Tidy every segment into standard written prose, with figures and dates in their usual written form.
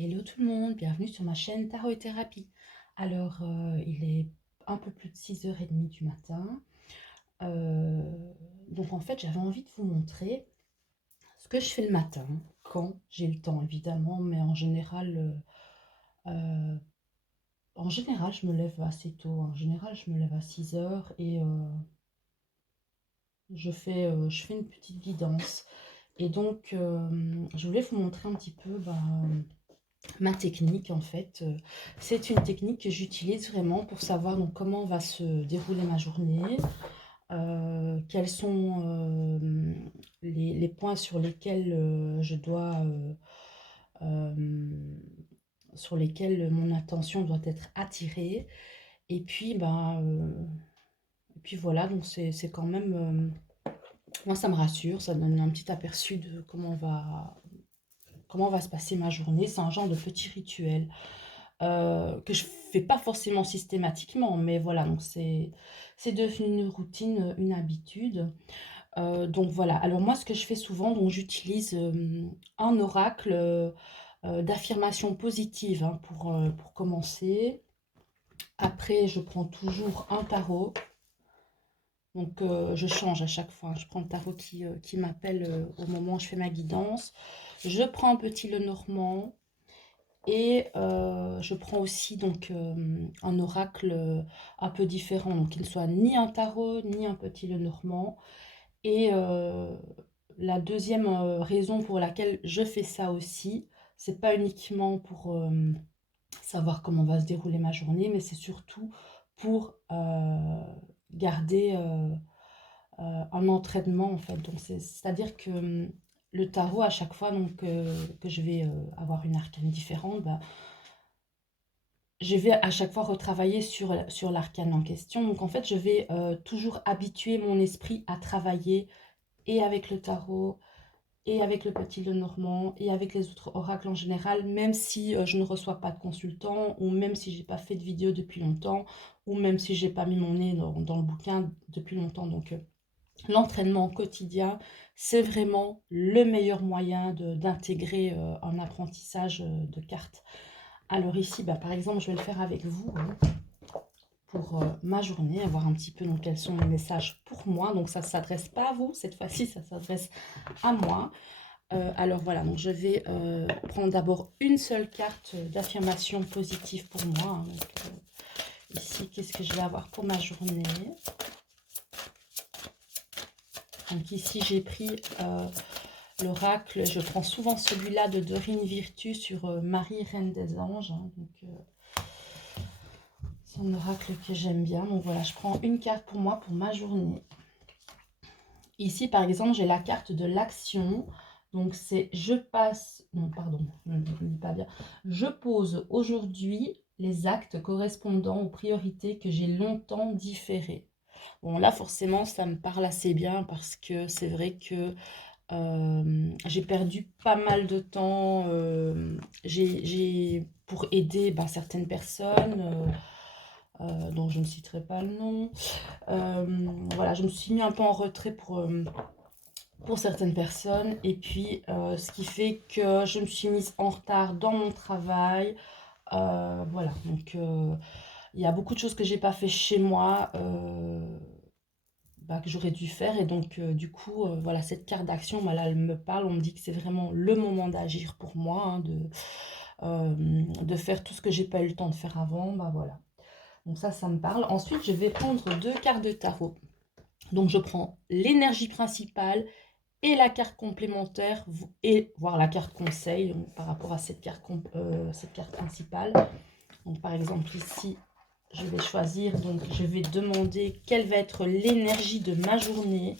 Hello tout le monde, bienvenue sur ma chaîne Tarot et Thérapie. Alors, il est un peu plus de 6h30 du matin. Euh, donc en fait, j'avais envie de vous montrer ce que je fais le matin, quand j'ai le temps évidemment, mais en général, je me lève assez tôt. En général, je me lève à 6h et je fais une petite guidance. Et donc, je voulais vous montrer un petit peu ma technique en fait. C'est une technique que j'utilise vraiment pour savoir donc comment va se dérouler ma journée, quels sont les points sur lesquels je dois euh, sur lesquels mon attention doit être attirée. Et puis voilà, donc c'est quand même moi ça me rassure, ça donne un petit aperçu de comment va se passer ma journée. C'est un genre de petit rituel que je fais pas forcément systématiquement, mais voilà, donc c'est devenu une routine, une habitude. Donc voilà, alors moi ce que je fais souvent, donc j'utilise un oracle d'affirmation positive hein, pour commencer. Après, je prends toujours un tarot. Donc, je change à chaque fois. Je prends le tarot qui m'appelle au moment où je fais ma guidance. Je prends un petit Lenormand. Et je prends aussi donc un oracle un peu différent, donc qui ne soit ni un tarot ni un petit Lenormand. Et la deuxième raison pour laquelle je fais ça aussi, c'est pas uniquement pour savoir comment va se dérouler ma journée, mais c'est surtout pour garder un entraînement en fait. Donc c'est-à-dire que le tarot à chaque fois donc que je vais avoir une arcane différente, bah, je vais à chaque fois retravailler sur l'arcane en question. Donc en fait, je vais toujours habituer mon esprit à travailler et avec le tarot, et avec le petit Lenormand, et avec les autres oracles en général, même si je ne reçois pas de consultant, ou même si j'ai pas fait de vidéo depuis longtemps, ou même si j'ai pas mis mon nez dans le bouquin depuis longtemps. Donc l'entraînement quotidien, c'est vraiment le meilleur moyen d'intégrer un apprentissage de cartes. Alors ici, bah, par exemple, je vais le faire avec vous hein, pour ma journée, voir un petit peu donc, quels sont les messages pour moi. Donc ça ne s'adresse pas à vous, cette fois-ci, ça s'adresse à moi. Alors voilà, donc je vais prendre d'abord une seule carte d'affirmation positive pour moi. Hein. Donc, ici, qu'est-ce que je vais avoir pour ma journée? Donc ici, j'ai pris l'oracle, je prends souvent celui-là de Dorine Virtue sur Marie, Reine des Anges. Hein. Donc, c'est un oracle que j'aime bien. Donc voilà, je prends une carte pour moi, pour ma journée. Ici, par exemple, j'ai la carte de l'action. Donc, c'est je passe... Non, pardon, je ne dis pas bien. Je pose aujourd'hui les actes correspondant aux priorités que j'ai longtemps différées. Bon, là, forcément, ça me parle assez bien parce que c'est vrai que j'ai perdu pas mal de temps pour aider certaines personnes dont je ne citerai pas le nom. Voilà, je me suis mis un peu en retrait pour certaines personnes et puis ce qui fait que je me suis mise en retard dans mon travail. Voilà, donc il y a beaucoup de choses que j'ai pas fait chez moi que j'aurais dû faire et donc du coup voilà, cette carte d'action là elle me parle, on me dit que c'est vraiment le moment d'agir pour moi hein, de faire tout ce que j'ai pas eu le temps de faire avant. Bah voilà, donc ça me parle. Ensuite je vais prendre deux cartes de tarot, donc je prends l'énergie principale et la carte complémentaire et voir la carte conseil donc, par rapport à cette carte principale. Donc par exemple ici je vais choisir, donc je vais demander quelle va être l'énergie de ma journée.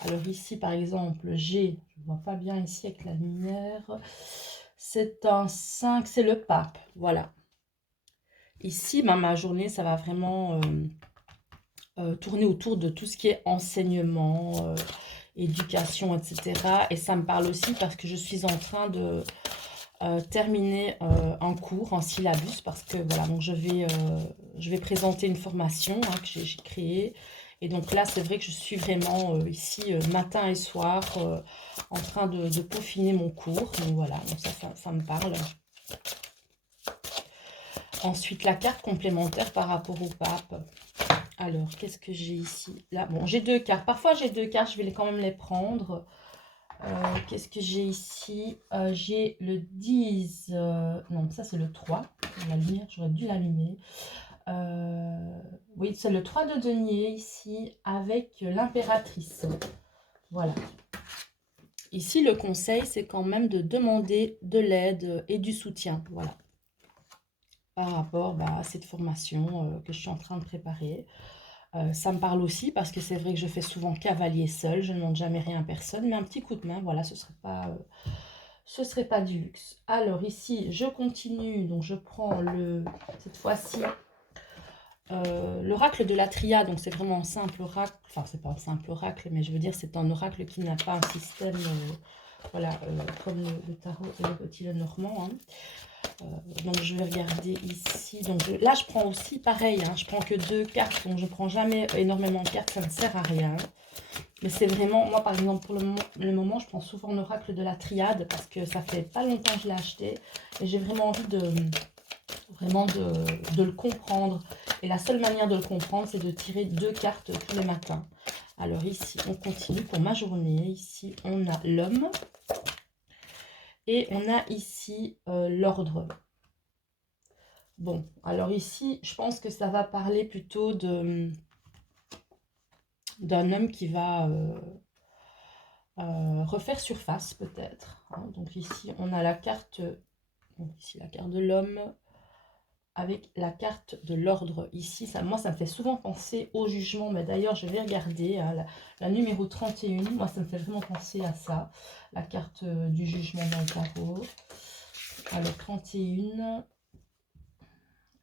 Alors ici par exemple j'ai, je ne vois pas bien ici avec la lumière, c'est un 5, c'est le pape, voilà. Ici ma journée ça va vraiment tourner autour de tout ce qui est enseignement, éducation, etc. Et ça me parle aussi parce que je suis en train de terminer un cours, un syllabus, parce que voilà, donc je vais présenter une formation hein, que j'ai créée. Et donc là, c'est vrai que je suis vraiment ici matin et soir en train de peaufiner mon cours. Donc voilà, donc ça me parle. Ensuite, la carte complémentaire par rapport au pape. Alors, qu'est-ce que j'ai ici? Là, bon, j'ai 2 cartes. Parfois, j'ai 2 cartes, je vais quand même les prendre. Qu'est-ce que j'ai ici? J'ai le 10. Non, ça, c'est le 3. La lumière, j'aurais dû l'allumer. Oui, c'est le 3 de denier ici avec l'impératrice. Voilà. Ici, le conseil, c'est quand même de demander de l'aide et du soutien. Voilà. Par rapport à cette formation que je suis en train de préparer. Ça me parle aussi parce que c'est vrai que je fais souvent cavalier seul, je ne demande jamais rien à personne, mais un petit coup de main, voilà, ce serait pas du luxe. Alors ici, je continue, donc je prends cette fois-ci l'oracle de la triade, donc c'est vraiment un simple oracle, enfin c'est pas un simple oracle, mais je veux dire c'est un oracle qui n'a pas un système, voilà, comme le tarot et le petit Lenormand, hein. Donc je vais regarder ici. Donc là je prends aussi pareil, hein, je prends que 2 cartes, donc je ne prends jamais énormément de cartes, ça ne sert à rien. Mais c'est vraiment, moi par exemple pour le moment, je prends souvent l'oracle de la triade parce que ça fait pas longtemps que je l'ai acheté et j'ai vraiment envie de le comprendre. Et la seule manière de le comprendre, c'est de tirer 2 cartes tous les matins. Alors ici, on continue pour ma journée. Ici, on a l'homme. Et on a ici l'ordre. Bon, alors ici, je pense que ça va parler plutôt d'un homme qui va refaire surface, peut-être, hein. Donc ici, on a la carte, donc ici, la carte de l'homme avec la carte de l'ordre. Ici, moi, ça me fait souvent penser au jugement. Mais d'ailleurs, je vais regarder hein, la numéro 31. Moi, ça me fait vraiment penser à ça. La carte du jugement dans le tarot. Alors, 31.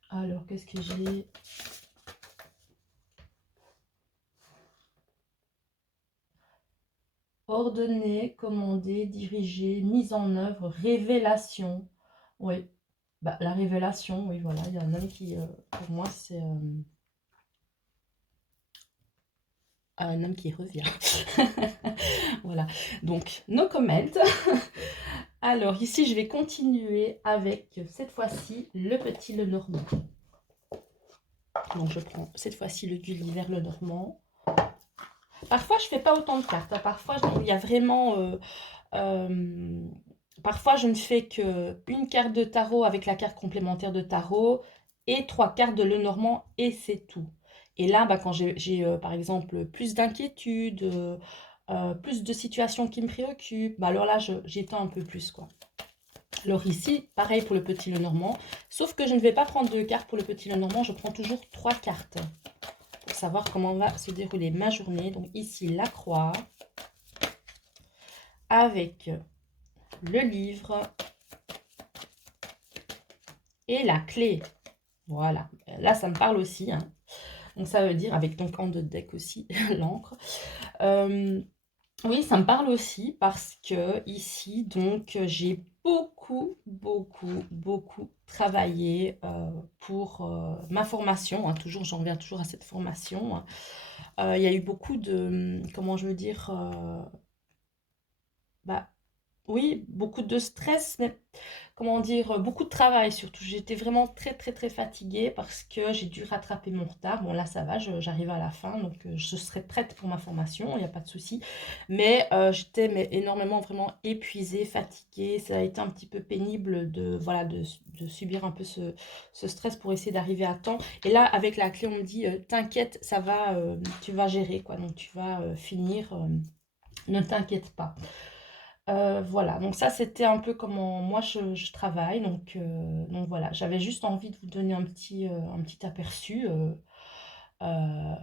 Alors, qu'est-ce que j'ai? Ordonner, commander, diriger, mise en œuvre, révélation. Oui, bah, la révélation, oui, voilà. Il y a un homme qui, pour moi, c'est un homme qui revient. Voilà, donc, no comment. Alors, ici, je vais continuer avec, cette fois-ci, le petit Lenormand. Donc, je prends cette fois-ci le Gulliver Lenormand. Parfois, je ne fais pas autant de cartes. Hein. Parfois, il y a vraiment... parfois, je ne fais qu'une carte de tarot avec la carte complémentaire de tarot et 3 cartes de Lenormand et c'est tout. Et là, quand j'ai par exemple plus d'inquiétudes, plus de situations qui me préoccupent, alors là, j'étends un peu plus, quoi. Alors ici, pareil pour le petit Lenormand, sauf que je ne vais pas prendre 2 cartes pour le petit Lenormand, je prends toujours 3 cartes pour savoir comment va se dérouler ma journée. Donc ici, la croix avec le livre et la clé. Voilà, là ça me parle aussi, hein. Donc ça veut dire, avec donc en de deck aussi, l'encre. Oui, ça me parle aussi parce que ici, donc, j'ai beaucoup travaillé pour ma formation. Hein. Toujours, j'en reviens toujours à cette formation. Hein. Il y a eu beaucoup de, comment je veux dire, bah, oui, beaucoup de stress, mais comment dire, beaucoup de travail surtout. J'étais vraiment très fatiguée parce que j'ai dû rattraper mon retard. Bon, là, ça va, j'arrive à la fin, donc je serai prête pour ma formation, il n'y a pas de souci. Mais j'étais énormément, vraiment épuisée, fatiguée. Ça a été un petit peu pénible voilà, de subir un peu ce stress pour essayer d'arriver à temps. Et là, avec la clé, on me dit, t'inquiète, ça va, tu vas gérer, quoi. Donc, tu vas finir, ne t'inquiète pas. Voilà, donc ça c'était un peu comment moi je travaille, donc voilà, j'avais juste envie de vous donner un petit aperçu. Euh,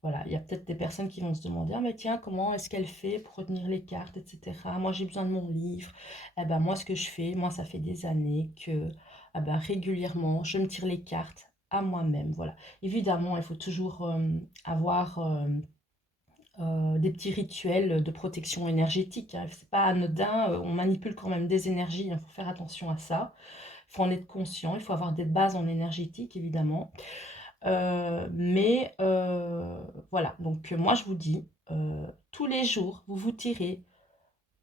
voilà, il y a peut-être des personnes qui vont se demander, ah mais tiens, comment est-ce qu'elle fait pour retenir les cartes, etc. Moi j'ai besoin de mon livre. Eh ben moi ce que je fais, moi ça fait des années que régulièrement je me tire les cartes à moi-même. Voilà, évidemment il faut toujours avoir des petits rituels de protection énergétique. Hein. C'est pas anodin, on manipule quand même des énergies, il faut faire attention à ça. Il faut en être conscient, il faut avoir des bases en énergétique, évidemment. Voilà, donc moi je vous dis, tous les jours, vous vous tirez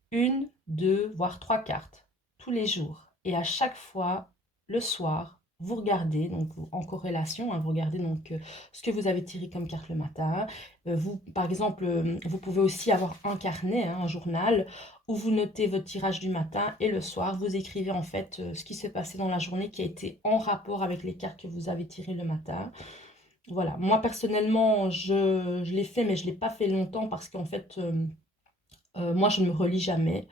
une, deux, voire 3 cartes, tous les jours. Et à chaque fois, le soir, vous regardez, donc en corrélation, hein, vous regardez donc ce que vous avez tiré comme carte le matin. Vous, par exemple, vous pouvez aussi avoir un carnet, hein, un journal, où vous notez votre tirage du matin et le soir, vous écrivez en fait ce qui s'est passé dans la journée qui a été en rapport avec les cartes que vous avez tirées le matin. Voilà, moi personnellement, je l'ai fait, mais je ne l'ai pas fait longtemps parce qu'en fait, moi, je ne me relis jamais.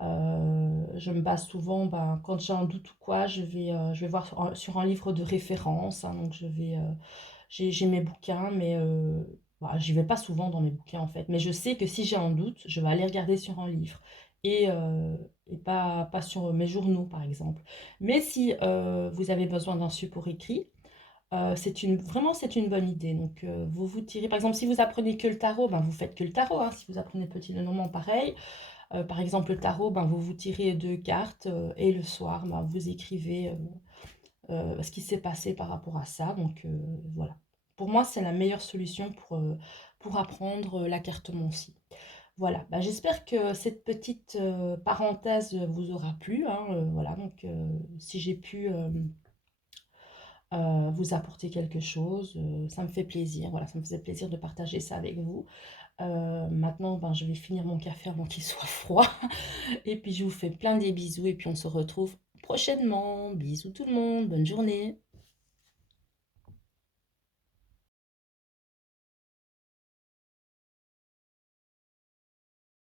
Je me base souvent, ben, quand j'ai un doute ou quoi, je vais voir sur un livre de référence, hein, donc j'ai mes bouquins, mais bah, j'y vais pas souvent dans mes bouquins en fait. Mais je sais que si j'ai un doute, je vais aller regarder sur un livre et pas sur mes journaux par exemple. Mais si vous avez besoin d'un support écrit, vraiment c'est une bonne idée. Donc vous vous tirez, par exemple, si vous apprenez que le tarot, ben, vous faites que le tarot, hein. Si vous apprenez le petit Lenormand, pareil. Par exemple, le tarot, ben, vous vous tirez 2 cartes et le soir, ben, vous écrivez ce qui s'est passé par rapport à ça. Donc voilà. Pour moi, c'est la meilleure solution pour apprendre la cartomancie. Voilà, bah, j'espère que cette petite parenthèse vous aura plu, hein, voilà, donc si j'ai pu vous apporter quelque chose, ça me fait plaisir. Voilà, ça me faisait plaisir de partager ça avec vous. Maintenant, ben, je vais finir mon café avant qu'il soit froid. Et puis je vous fais plein des bisous et puis on se retrouve prochainement. Bisous tout le monde, bonne journée.